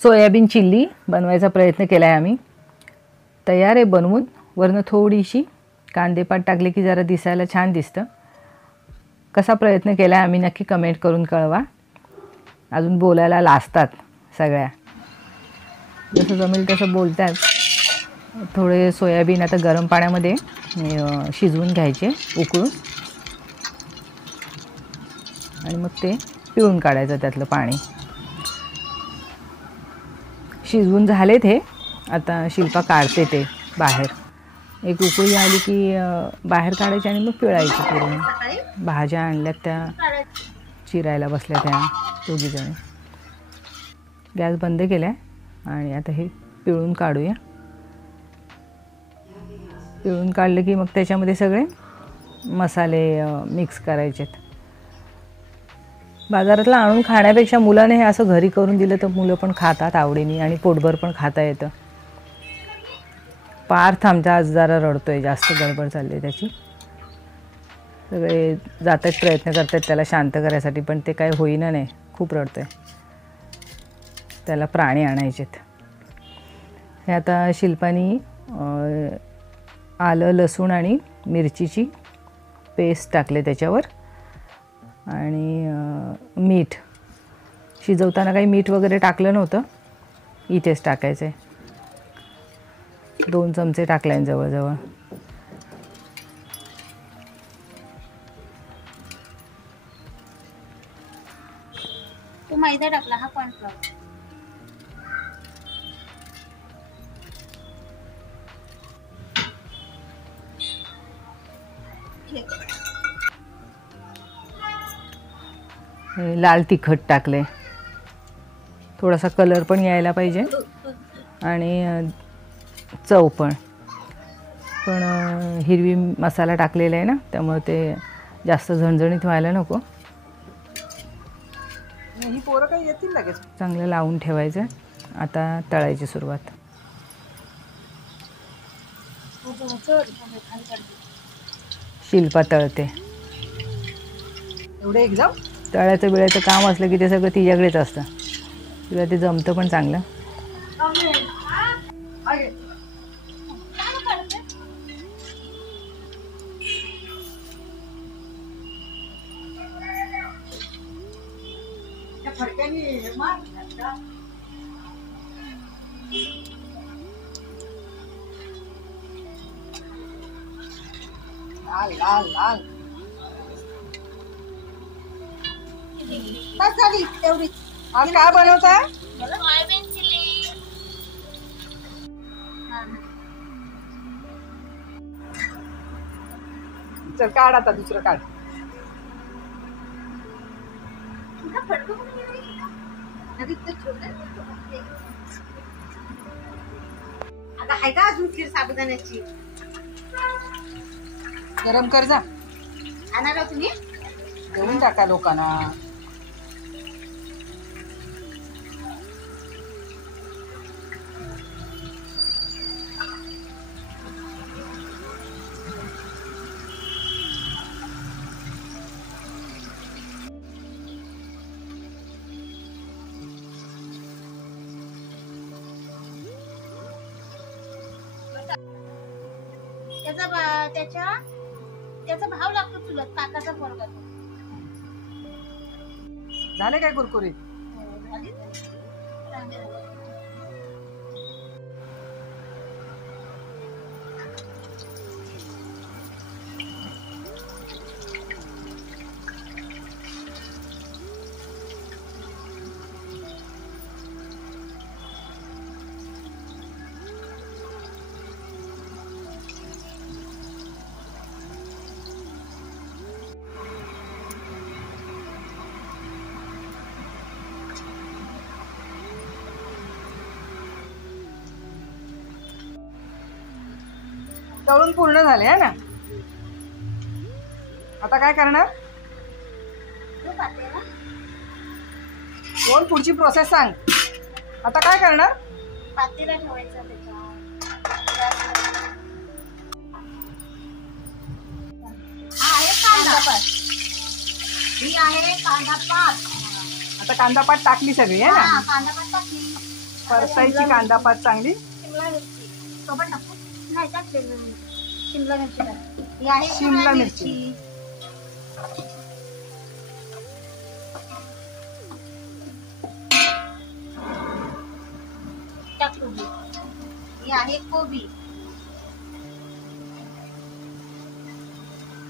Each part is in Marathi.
सोयाबीन चिल्ली बनवायचा प्रयत्न केला आहे आम्ही. तयार आहे बनवून. वरनं थोडीशी कांदेपात टाकले की जरा दिसायला छान दिसतं. कसा प्रयत्न केला आहे आम्ही नक्की कमेंट करून कळवा. अजून बोलायला लाजतात सगळ्या, जसं जमेल तसं बोलतात. थोडे सोयाबीन आता गरम पाण्यामध्ये शिजवून घ्यायचे उकळून, आणि मग ते पिळून काढायचं त्यातलं पाणी. शिजवून झाले ते. आता शिल्पा काढते ते बाहेर. एक उकळी आली की बाहेर काढायची आणि मग पिळायची पूर्ण. भाज्या आणल्यात त्या चिरायला बसल्या त्या दोघीजणी. गॅस बंद केला आहे आणि आता हे पिळून काढूया. पिळून काढलं की मग त्याच्यामध्ये सगळे मसाले मिक्स करायचे. बाजारातला आणून खाण्यापेक्षा मुलाने हे असं घरी करून दिलं तर मुलं पण खातात आवडीने आणि पोटभर पण खाता येतं. पार्थ आमचा आज जरा रडतोय, जास्त गडबड चालली आहे त्याची. सगळे जातात प्रयत्न करतात त्याला शांत करायसाठी, पण ते काय होईना नाही. खूप रडतोय. त्याला प्राणी आणायचेत. हे आता शिल्पानी आलं लसूण आणि मिरचीची पेस्ट टाकले त्याच्यावर, आणि मीठ. शिजवताना काही मीठ वगैरे टाकलं नव्हतं, इथेच टाकायचं आहे. 2 चमचे टाकले जवळजवळ. तो मैदा टाकला, हा कॉर्नफ्लॉवर. लाल तिखट टाकले, थोडासा कलर पण यायला पाहिजे आणि चव पण. हिरवी मसाला टाकलेला आहे ना, त्यामुळे ते जास्त झणझणीत व्हायला नको. ही पोरं काही येतील लगेच. चांगलं लावून ठेवायचं. आता तळायची सुरुवात. शिल्पा तळते. एवढे एकदम तळ्याचं बिळाचं काम असलं की ते सगळं तिच्याकडेच असतं. तुला ते जमतं पण चांगलं. लाल लाल लाल. बस झाली तेवढी. आज काय बनवताय? Soybean chilli. चल काढ आता, दुसरं काढ. आता आहे का अजून खीर साबुदाण्याची? गरम कर जा. आणा तुम्ही. देऊन टाका लोकांना. त्याचा भाव लागतो चुलत काकाचा पोरगा. झाले काय कुरकुरीत? तळून पूर्ण झाले आहे ना. आता काय करणार? कोण पुढची प्रोसेस सांग. आता काय करणार? पातेला ठेवायचा त्याच्यावर. हा आहे कांदा पात. ही आहे कांदा पात. आता कांदा पात टाकली सगळी आहे ना. कांदा पात टाकली. परतायची कांदा पात चांगली. शिमला मिरची सोबत टाकू नाही टाकलेलं मी. शिमला मिरची टाक. ही आहे शिमला मिरची. टाकू. ही आहे कोबी.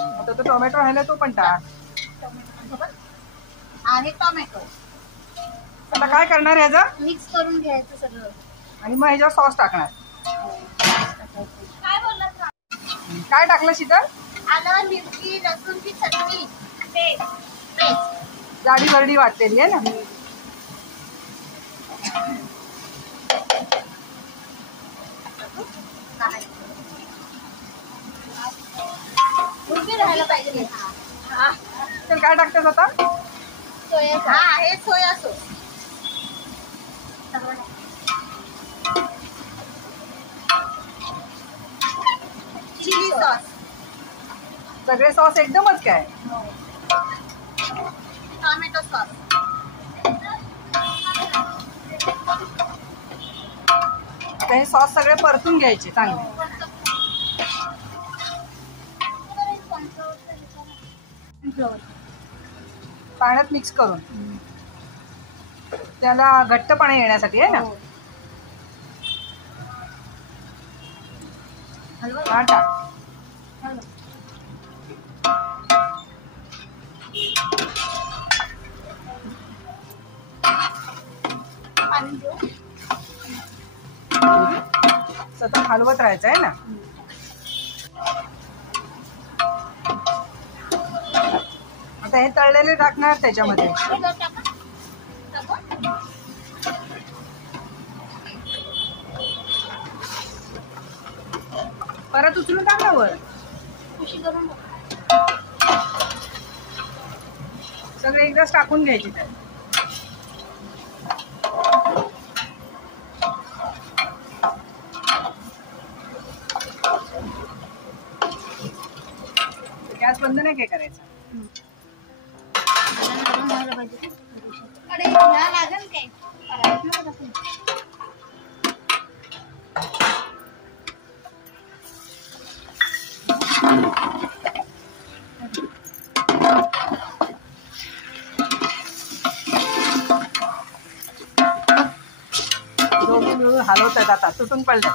आता तो टोमॅटो राहिला तो पण टाक. आहे टोमॅटो. आता काय करणार ह्याचं? मिक्स करून घ्यायचं सगळं. आणि मग ह्याच्यावर सॉस टाकणार. काय बोललात? काय टाकलं शीतल? आलं, मिरची, लसूणची चटणी, पेस्ट. जाडी बरडी वाटलेली आहे ना. उभी राहायला पाहिजे. तर काय टाकतेस आता? सोया. हा आहे सोया सॉस. Chilli sauce. सगळे सॉस एकदमच काय? Tomato sauce. आता हे सॉस सगळे परतून घ्यायचे चांगले. पाण्यात मिक्स करून त्याला घट्टपणा येण्यासाठी आहे ना. हा टाक. सतत हलवत राहायचं आहे ना. आता हे तळलेले टाकणार त्याच्यामध्ये. परत उचलून टाका वर. सगळे एकदाच टाकून घ्यायचे त्यात. गॅस बंद नाही काय करायचं. लागेल काय? दोघे मिळून हलवतात. आता तुटून पडलं.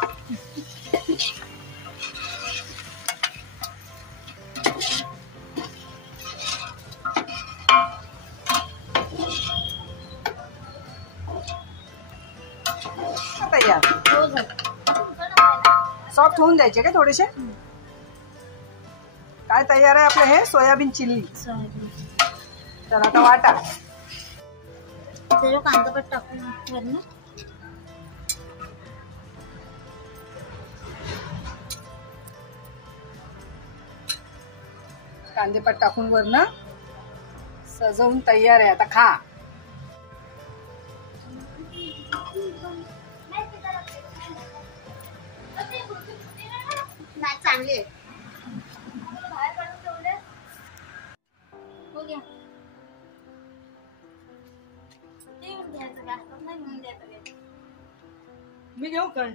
तयार. सॉफ्ट होऊन द्यायचे का थोडेसे. काय तयार आहे आपलं हे सोयाबीन चिल्ली. तर आता वाटा. कांदा पण टाकून कांदेपात टाकून वरनं सजवून तयार आहे. आता खा. चांगले मी घेऊ काय?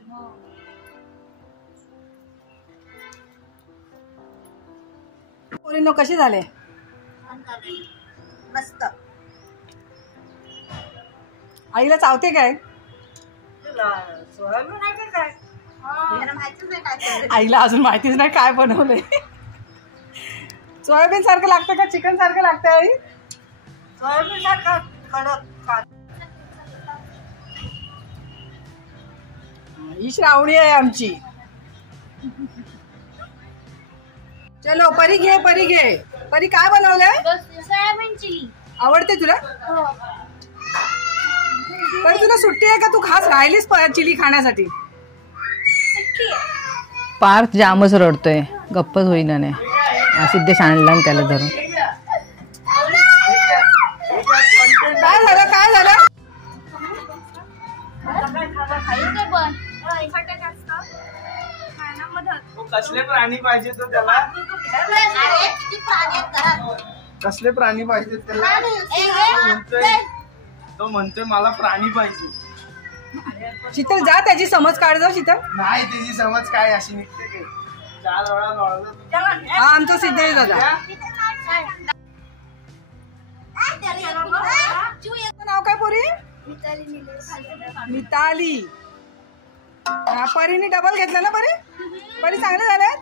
पोरींनो कसे झाले? मस्त. आईला चावते काय? आईला अजून माहितीच नाही काय बनवलंय. सोयाबीन सारखं लागतं का चिकन सारखं लागतं आई? सोयाबीन सारखं कडक. ही श्रावणी आहे आमची. चलो परी घे, परी घे. परी काय बनवलंय? Soyabean chilli. आवडते तुला? परी तुला सुट्टी आहे का? तू खास राहिलीस चिली खाण्यासाठी? पार्थ जामच रडतोय. गप्पच होईना नाही. सिद्धेश आणला त्याला धरून. काय झालं? काय झालं? कसले प्राणी पाहिजे तो त्याला? कसले प्राणी पाहिजे त्याला? तो म्हणतोय मला प्राणी पाहिजे. शीतल जा त्याची समज काढ जाऊ शीतल. नाही त्याची समज काय अशी निघते की 4 वेळा लोळलं. हा आमचा सिद्धेश दादा. नाव काय पोरी? मिताली. हा परीने डबल घेतला ना परी? परी चांगले झाले.